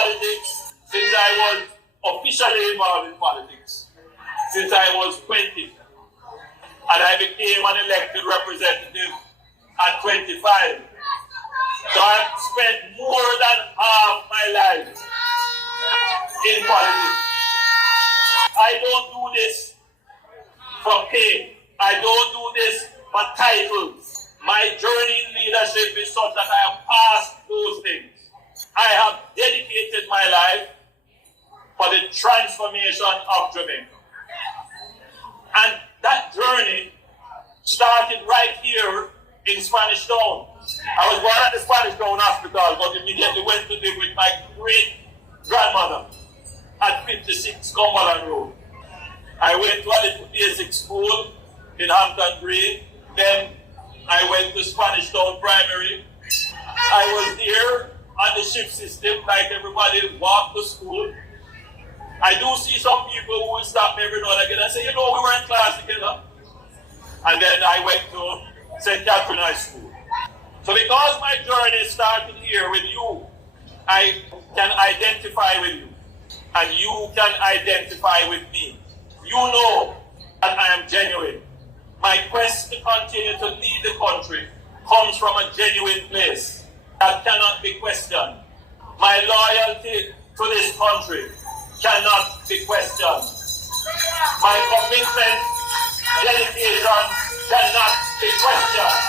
politics since I was officially involved in politics, since I was 20. And I became an elected representative at 25. So I've spent more than half my life in politics. I don't do this for pay. I don't do this for titles. My journey in leadership is such that I have passed those things. I have dedicated my life for the transformation of Jamaica. And that journey started right here in Spanish Town. I was born at the Spanish Town Hospital, but immediately went to live with my great-grandmother at 56 Cumberland Road. I went to a little basic school in Hampton Green. Then I went to Spanish Town Primary. I was there on the shift system, like everybody walked to school. I do see some people who will stop me every now and again and say, you know, we were in class together. And then I went to St. Catherine High School. So because my journey started here with you, I can identify with you. And you can identify with me. You know that I am genuine. My quest to continue to lead the country comes from a genuine place that cannot be questioned. My loyalty to this country cannot be questioned. My commitment, dedication cannot be questioned.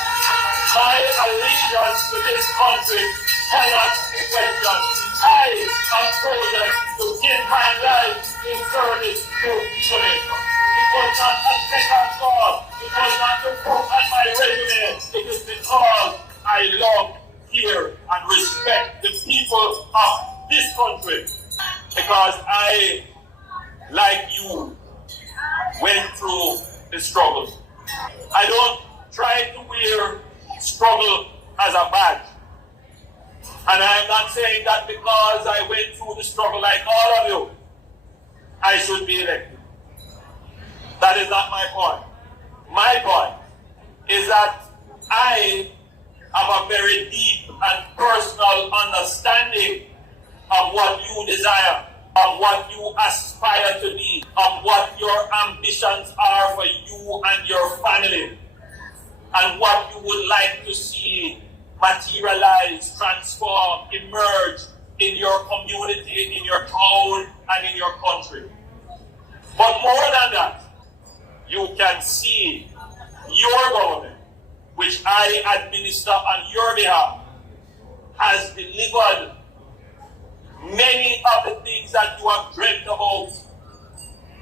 My allegiance to this country cannot be questioned. I am chosen to give my life in service to Jamaica. It was not a second thought. It was not to put on my resume. It is because I love here and respect the people of this country. Because I, like you, went through the struggle. I don't try to wear struggle as a badge. And I'm not saying that because I went through the struggle like all of you, I should be elected. That is not my point. My point is that I have a very deep and personal understanding of what you desire, of what you aspire to be, of what your ambitions are for you and your family, and what you would like to see materialize, transform, emerge in your community, in your town, and in your country. But more than that, you can see your government, which I administer on your behalf, has delivered many of the things that you have dreamt about,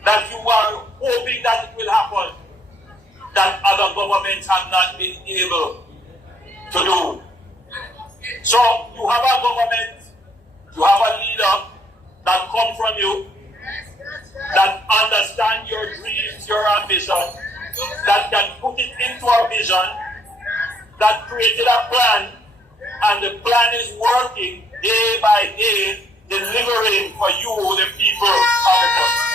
that you are hoping that it will happen, that other governments have not been able to do. So you have a government, you have a leader that comes from you, that understands your dreams, your ambition, that can put it into a vision, that created a plan, and the plan is working day by day, delivering for you, the people of the country.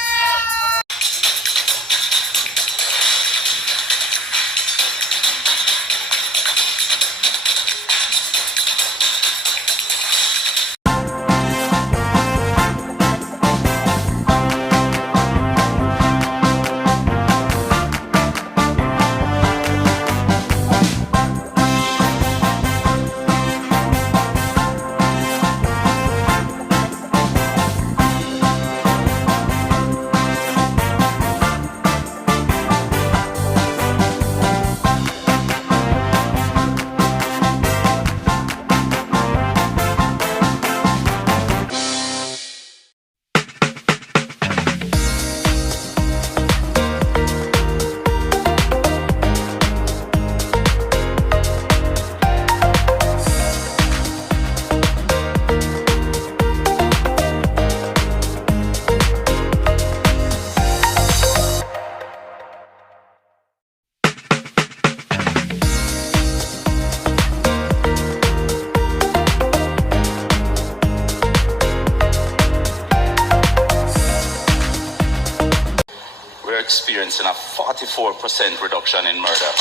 Experiencing a 44% reduction in murder.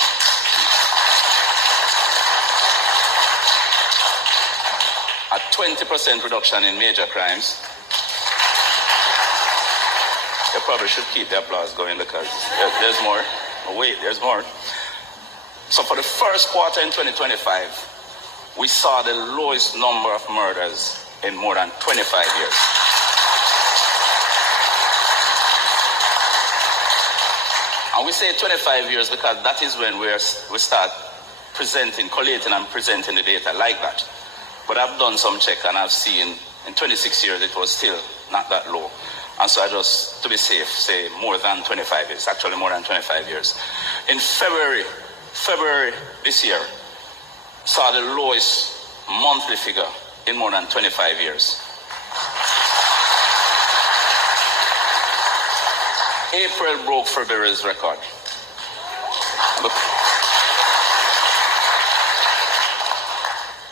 A 20% reduction in major crimes. You probably should keep the applause going because there's more. Oh, wait, there's more. So for the first quarter in 2025, we saw the lowest number of murders in more than 25 years. And we say 25 years because that is when we start collating and presenting the data like that. But I've done some check and I've seen in 26 years it was still not that low. And so I just, to be safe, say more than 25 years, actually more than 25 years. In February this year, saw the lowest monthly figure in more than 25 years. April broke February's record.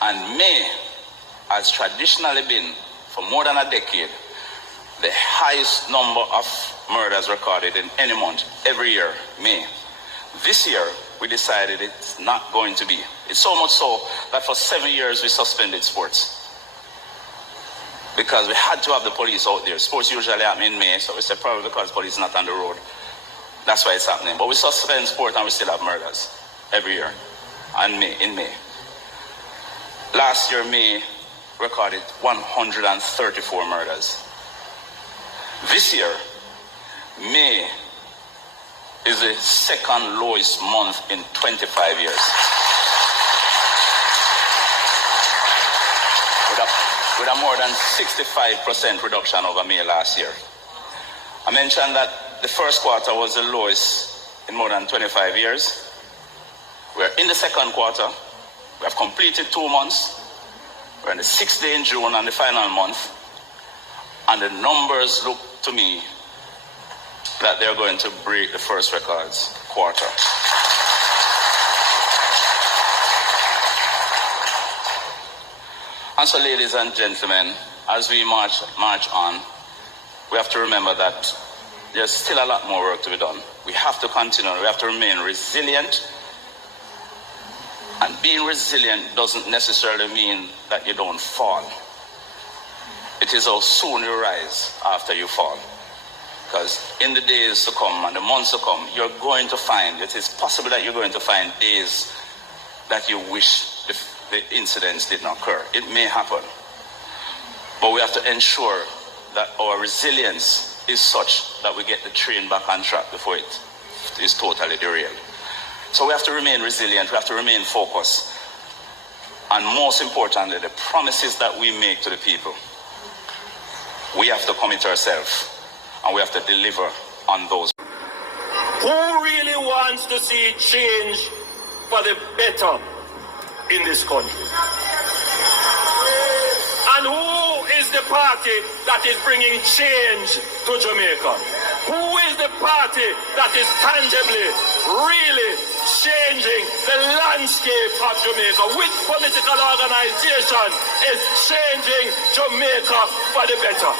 And May has traditionally been, for more than a decade, the highest number of murders recorded in any month, every year, May. This year, we decided it's not going to be. It's so much so that for 7 years we suspended sports. Because we had to have the police out there. Sports usually happen in May, so we said probably because police is not on the road. That's why it's happening. But we suspend sport and we still have murders every year in May. Last year, May recorded 134 murders. This year, May is the second lowest month in 25 years. With a more than 65% reduction over May last year. I mentioned that the first quarter was the lowest in more than 25 years. We're in the second quarter. We have completed 2 months. We're in the 6th day in June and the final month. And the numbers look to me that they're going to break the first record's quarter. And so, ladies and gentlemen, as we march on, we have to remember that there's still a lot more work to be done. We have to continue. We have to remain resilient. And being resilient doesn't necessarily mean that you don't fall. It is how soon you rise after you fall. Because in the days to come and the months to come, you're going to find, it is possible that you're going to find days that you wish the incidents did not occur. It may happen. But we have to ensure that our resilience is such that we get the train back on track before it is totally derailed. So we have to remain resilient, we have to remain focused. And most importantly, the promises that we make to the people, we have to commit ourselves and we have to deliver on those. Who really wants to see change for the better in this country? And who is the party that is bringing change to Jamaica? Who is the party that is tangibly, really changing the landscape of Jamaica? Which political organization is changing Jamaica for the better?